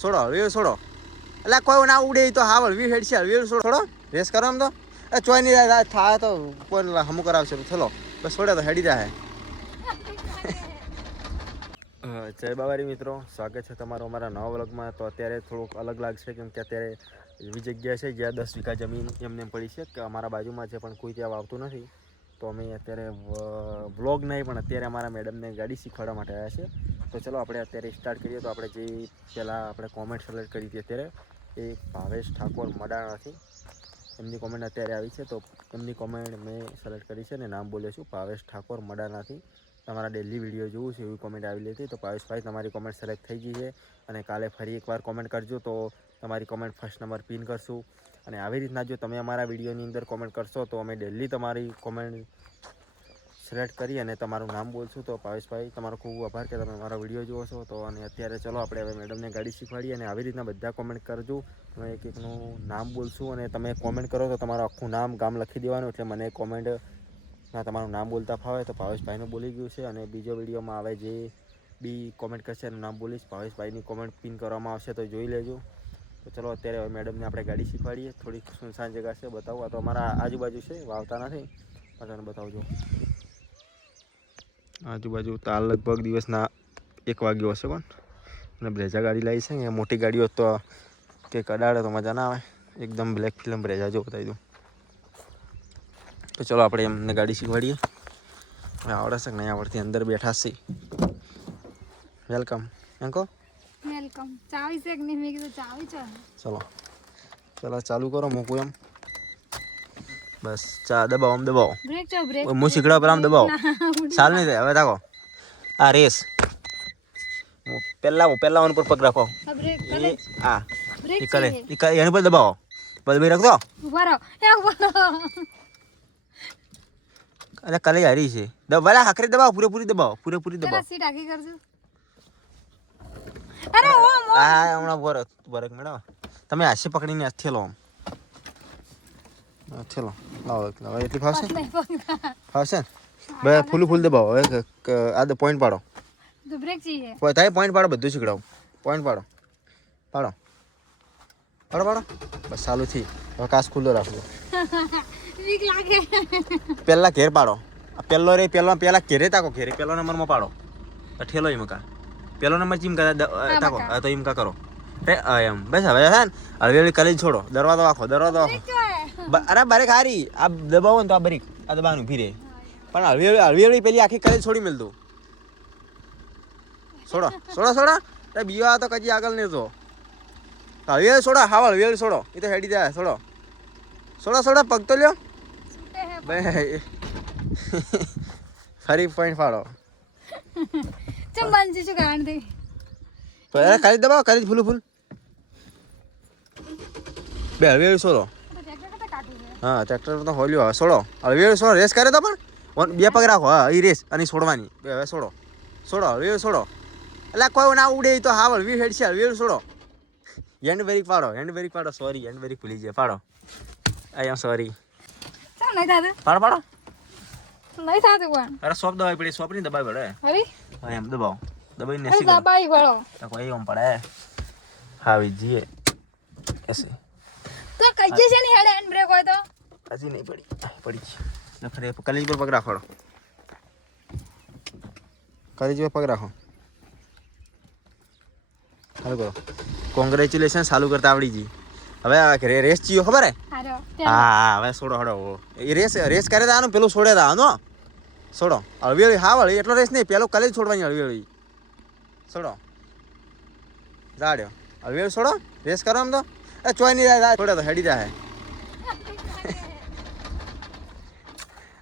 છોડો હળવી છોડો. એટલે કોઈ ના ઉડે તો હા હળવી હેડ છે હળવી છોડો રેસ કરો એમ તો ચોઈ નહીં થાય તો કોઈ હમું કરાવશે ચલો બસ છોડે તો હેડી જાય. જય બાવારી મિત્રો, સ્વાગત છે તમારું અમારા નવા વ્લોગમાં. તો અત્યારે થોડુંક અલગ લાગશે કેમ કે અત્યારે એવી જગ્યા છે જ્યાં 10 વીઘા જમીન એમને પડી છે કે અમારા બાજુમાં છે પણ કોઈ ત્યાં વાવતું નથી. તો અમે અત્યારે વ્લોગ નહીં પણ અત્યારે અમારા મેડમને ગાડી શીખવાડવા માટે આવ્યા છે. તો ચલો આપણે અત્યારે સ્ટાર્ટ કરીએ. તો આપણે જે પહેલાં આપણે કોમેન્ટ સિલેક્ટ કરી હતી અત્યારે એ ભાવેશ ઠાકોર મડાણાથી એમની કોમેન્ટ અત્યારે આવી છે. તો એમની કોમેન્ટ મેં સિલેક્ટ કરી છે અને નામ બોલ્યો છું ભાવેશ ઠાકોર મડાણાથી. તમારા ડેલી વિડીયો જોવું છે એવી કોમેન્ટ આવેલી હતી. તો ભાવેશભાઈ તમારી કોમેન્ટ સિલેક્ટ થઈ ગઈ છે અને કાલે ફરી એકવાર કોમેન્ટ કરજો તો તમારી કોમેન્ટ ફર્સ્ટ નંબર પિન કરશું. અને આવી રીતના જો તમે અમારા વિડીયોની અંદર કોમેન્ટ કરશો તો અમે ડેલી તમારી કોમેન્ટ સિલેક્ટ કરી અને તમારું નામ બોલશું. તો ભાવેશભાઈ તમારો ખૂબ આભાર કે તમે અમારો વિડીયો જુઓ છો. તો અને અત્યારે ચલો આપણે હવે મેડમને ગાડી શીખવાડીએ અને આવી રીતના બધા કોમેન્ટ કરજો. તમે એક એકનું નામ બોલશું અને તમે કોમેન્ટ કરો તો તમારું આખું નામ ગામ લખી દેવાનું એટલે મને કોમેન્ટમાં તમારું નામ બોલતા ફાવે. તો ભાવેશભાઈનું બોલી ગયું છે અને બીજો વિડીયોમાં આવે જે બી કોમેન્ટ કરશે એનું નામ બોલીશ. ભાવેશભાઈની કોમેન્ટ પિન કરવામાં આવશે તો જોઈ લેજો. તો ચલો અત્યારે હવે મેડમને આપણે ગાડી શીખવાડીએ. થોડીક સુનસાન જગ્યા છે બતાવું. આ તો અમારા આજુબાજુ છે વાવતા નથી પણ તને બતાવજો. આજુબાજુ તાલ લગભગ દિવસના 1 વાગ્યો હશે પણ અને બ્રેઝા ગાડી લાવી છે ને મોટી ગાડીઓ તો કે કડાડે તો મજા ના આવે. એકદમ બ્લેક ફિલ્મ બ્રેઝા જો બતાવી દઉં. તો ચલો આપણે એમને ગાડી શીખવાડીએ. આવડે છે કે નહીં આવડતી અંદર બેઠા છે. વેલકમ એંકો વેલકમ. ચાવી છે કે નહીં? મેં કીધું ચાવી છે. ચલો ચાલુ કરો. મૂકું એમ બસ ચા દબાવો આમ દબાવો. બ્રેક ચો બ્રેક. હું શીખડા પર આમ દબાવો. ચાલ નહીં થાય હવે તાકો આ રેસ પહેલા ઓન પર પગ રાખો. બ્રેક એ આ બ્રેક કલે એની પર દબાવો. બસ ભાઈ રાખો. ઉભા રહો. અરે કલે હારી છે. દબાલા આખરે દબાવો. પૂરેપૂરી દબાવો. પૂરેપૂરી દબાવો. સીટ આખી કરજો. અરે ઓ હા હમણાં બરક મેડમ તમે હાથે પકડીને થેલો આમ થેલો લાવો એટલી ફાવશે ફાવશે ને બસ ફૂલ દબાવો. હવે આ પોઈન્ટ પાડો. તો બ્રેક चाहिए. થાય પોઈન્ટ પાડો. બધું શીખડાવું. પોઈન્ટ પાડો બસ ચાલુ થી. હવે કાચ ખુલ્લો રાખજો. વીક લાગે. પહેલા ઘેર પાડો. પહેલો રે પહેલા ઘેરે તાકો. ઘેરે પહેલો નંબરમાં પાડો. ઠેલો એમ કા પહેલો નંબર ચીમકા તાકો. તો એમ કા કરો એમ બસ. હવે હે ને હળવી કલેજ છોડો. દરવાજો આખો અરે બારીક હારી આ દબાવો ને તો આ બારીક આ દબાવાનું ઊભી રહે પણ હળવી પેલી આખી કલેજ છોડી મેલતું. છોડો બીજો તો કજી આગળ નહીં તો હળવી છોડો. હા હળવી છોડો. એ તો હેડી જાય. છોડો પગ તો લ્યો. ફરી પોઈન્ટ પાડો. ચમ બંધ શું કારણ દે. ખાલી દબાવો. ખાલી ફૂલ બે હળવી છોડો. હા ટ્રેક્ટર તો હોલ્યો. હવે છોડો હળવી છોડો. રેસ કરે તો પણ 2 પગ રાખો. હા એ રેસ અને છોડવાની. હવે છોડો હળવી છોડો. એટલે કોઈ ના ઉડે તો હા હળવી હેડ છે હળવી છોડો. હેન્ડ બ્રેક પાડો. સોરી હેન્ડ બ્રેક ભૂલી જાય. પાડો. આઈ એમ સોરી. ચમ નહીં થાતું. પાડો નહીં થાતું પણ. અરે સોપ દબાવી પડી. સોપ ની દબાવી પડે. હરી હા એમ દબાવો. દબાઈને અરે દબાઈ પડો તો કોઈ એમ પડે. હા જીએ એસે તો કઈ છે ને હેડ હેન્ડ બ્રેક હોય તો હજી નહીં પડી નખરે કલેજ પર પગ રાખો. કલેજ પર પગ રાખો. ચાલુ કરો. કોંગ્રેચ્યુલેશન ચાલુ કરતા આવડી ગઈ. હવે રેસ ચીયો ખબર હે? હા હવે છોડો હડો. એ રેસ કરે આનું પેલું છોડે આનો છોડો. હળવી હા વળી એટલો રેસ નહીં. પેલો કલેજ છોડવાની હળવી છોડો. જાડ્યો હળવી છોડો. રેસ કરો આમ તો ચોઈ નહીં જાય. છોડે તો હેડી જાય.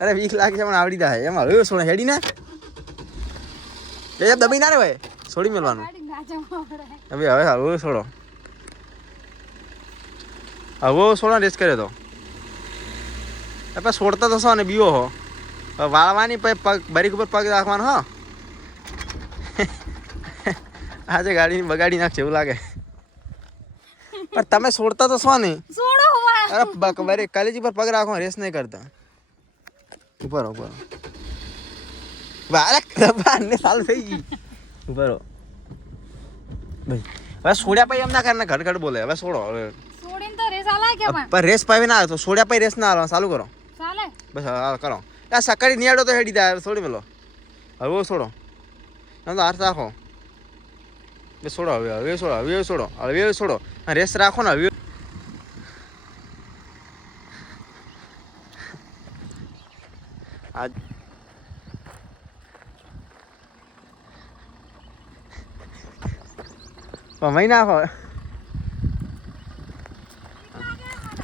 અરે વીક લાગે છે પણ આવડી જાય. એમ હળવી છોડે હેડી ને દબાઈ ના રે ભાઈ. છોડી મેળવાનું. હવે હળવું છોડો. રેસ કરે તો છોડતા તો છો ને બીવો હો વાળવાની પગ બારીક ઉપર પગ રાખવાનો. હો આજે ગાડીની બગાડી નાખશે એવું લાગે પણ તમે છોડતા તો છો ને. અરે બારીક કલેજી પર પગ રાખો. રેસ નહીં કરતા. ઉપર સાલ થઈ ગઈ. ઉપર ભાઈ હવે સોડ્યા પછી એમ ના કરે ઘડ ઘડ બોલે હવે છોડો હવે છોડીને તો રેસ આલાય કે પણ પણ રેસ પાવી ના આવે તો સોડ્યા પછી રેસ ના આવે ચાલુ કરો ચાલે બસ હા કરો આ સકાળી નિયાડો તો હેડી દે છોડી મેલો હવે છોડો એમ તો હાથ રાખો બસ છોડો હવે છોડો હવે છોડો હવે છોડો રેસ રાખો ને હવે આજ કમાઈ નાખો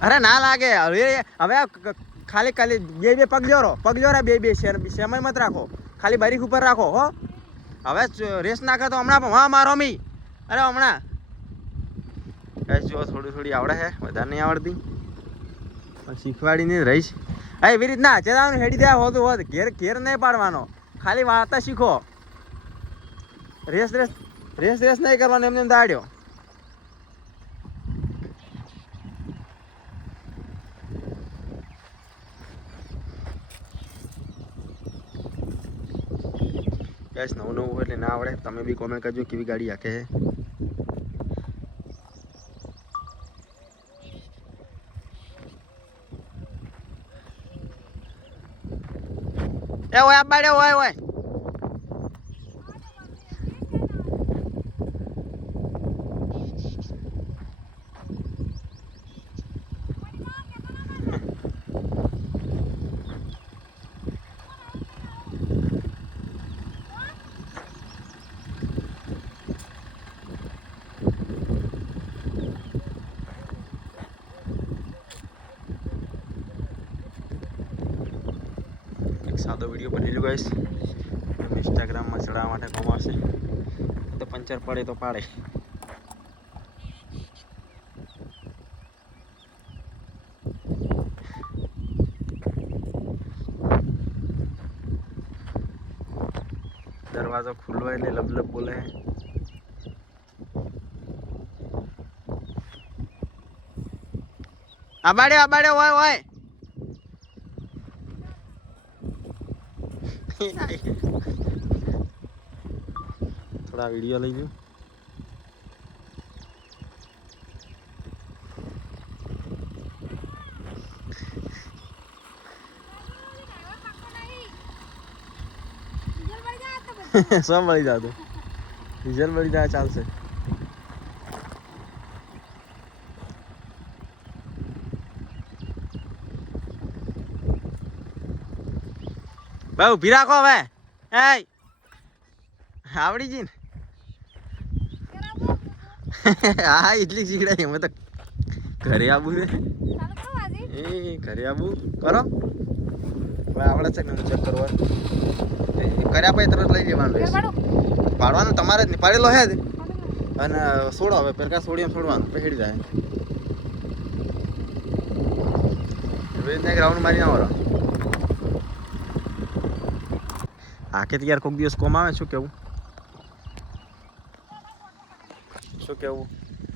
અરે ના લાગે હવે ખાલી ખાલી બે પગ જોરો બે સેમય મત રાખો ખાલી બારીક ઉપર રાખો હો હવે રેસ નાખે તો હમણાં હા મારો મી અરે હમણાં જો થોડી આવડે છે વધારે નહીં આવડતી પણ શીખવાડીને રહીશ હા એવી રીતના ચેતાવવાનું હેડી દે હોતું હોત ઘેર નહીં પાડવાનો ખાલી વાર્તા શીખો રેસ નહીં કરવાનો એમને એમ દાડ્યો ગેસ નવું એટલે ના આવડે તમે બી કોમેન્ટ કરજો કેવી ગાડી આખે છે એ ઓય આબાડે ઓય સાદો વિડીયો બનેલું ગાઈસ ઇન્સ્ટાગ્રામમાં ચડાવવા માટે કામ આવશે તો પંચર પડે તો પાડે દરવાજો ખુલ્લો એટલે લબલબ બોલે આબાડે ઓય થોડા વિડીયો લઈ લો શું મળી જાતું ડીઝલ મળી જાય ચાલશે ભાઈ ઉભી રાખો હવે એ આવડી જી ને હા એટલી શીખડાય અમે તો ઘરે આવું રે એ ઘરે આવું કરો હવે આવડે છે ને ચેક કરવા કર્યા પછી તરત લઈ લેવાનું પાડવાનું તમારે જ નહીં પાડેલો હે અને છોડો હવે પેલા છોડીને છોડવાનું પહેરી જાય ગ્રાઉન્ડ મારી ના વાળો આખે યાર કોઈક દિવસ કોમ આવે શું કેવું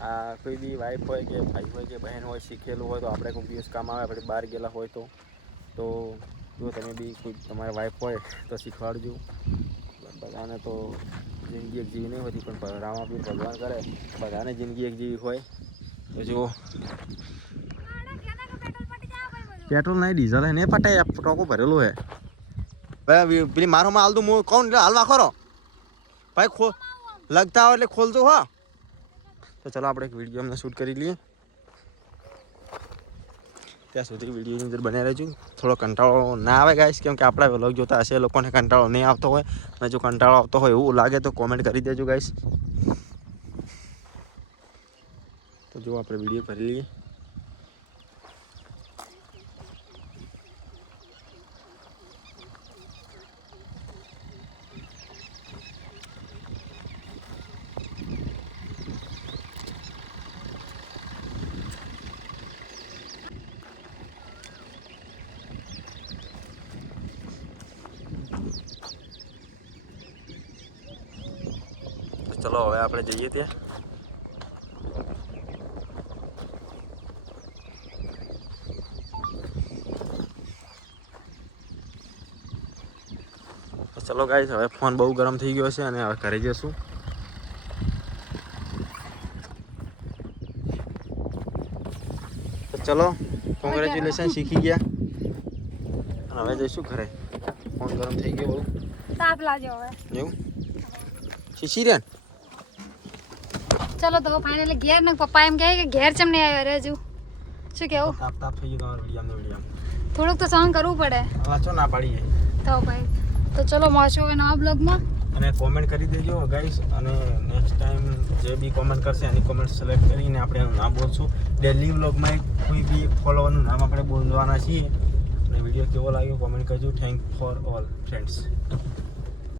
આ કોઈ બી વાઈફ હોય કે ભાઈ હોય કે બહેન હોય શીખેલું હોય તો આપણે કોઈક દિવસ કામ આવે આપણે બહાર ગયેલા હોય તો જો તમે બી કોઈ તમારી વાઈફ હોય તો શીખવાડજો બધાને તો જિંદગી એક જેવી નહીં હોતી પણ રામાપીર ભગવાન કરે બધાને જિંદગી એક જેવી હોય તો જુઓ પેટ્રોલ નહીં ડીઝલ હે ને પટાય ટોકો ભરેલો હે ભાઈ પેલી મારોમાં હાલ દઉં હું કોણ હાલવા ખરો ભાઈ લગતા હોય એટલે ખોલતો હો તો ચલો આપણે એક વિડીયો અમને શૂટ કરી લઈએ ત્યાં સુધી વિડીયોની અંદર બન્યા રહેજો થોડો કંટાળો ના આવે ગાઈસ કેમ કે આપણા વ્લોગ જોતા હશે લોકોને કંટાળો નહીં આવતો હોય અને જો કંટાળો આવતો હોય એવું લાગે તો કોમેન્ટ કરી દેજો ગાઈસ તો જો આપણે વિડીયો કરી લઈએ ચલો હવે આપણે જઈએ ત્યાં ચલો ગાઈસ હવે ફોન બહુ ગરમ થઈ ગયો છે અને હવે ઘરે જઈશું ચલો કોંગ્રેચ્યુલેશન શીખી ગયા અને હવે જઈશું ઘરે ફોન ગરમ થઈ ગયો બહુ તાપ લાગ્યો હવે એવું શીશી રહ્યા ચલો તો ફાઇનલી ઘેર ને પપ્પા એમ કહે કે ઘેર ચમ નહીં આવ્યો રે હજુ શું કેવું તાપ તાપ થઈ ગયો તમારા વિડીયો થોડુંક તો સહન કરવું પડે વાંચો ના પાડીએ તો ભાઈ તો ચલો મળશું હવે નવા બ્લોગમાં અને કોમેન્ટ કરી દેજો ગાઈસ અને નેક્સ્ટ ટાઈમ જે બી કોમેન્ટ કરશે એની કોમેન્ટ સિલેક્ટ કરીને આપણે એનું નામ બોલશું ડેલી વ્લોગમાં કોઈ બી ફોલોવરનું નામ આપણે બોલવાના છીએ અને વિડીયો કેવો લાગ્યો કોમેન્ટ કરજો થેન્ક ફોર ઓલ ફ્રેન્ડ્સ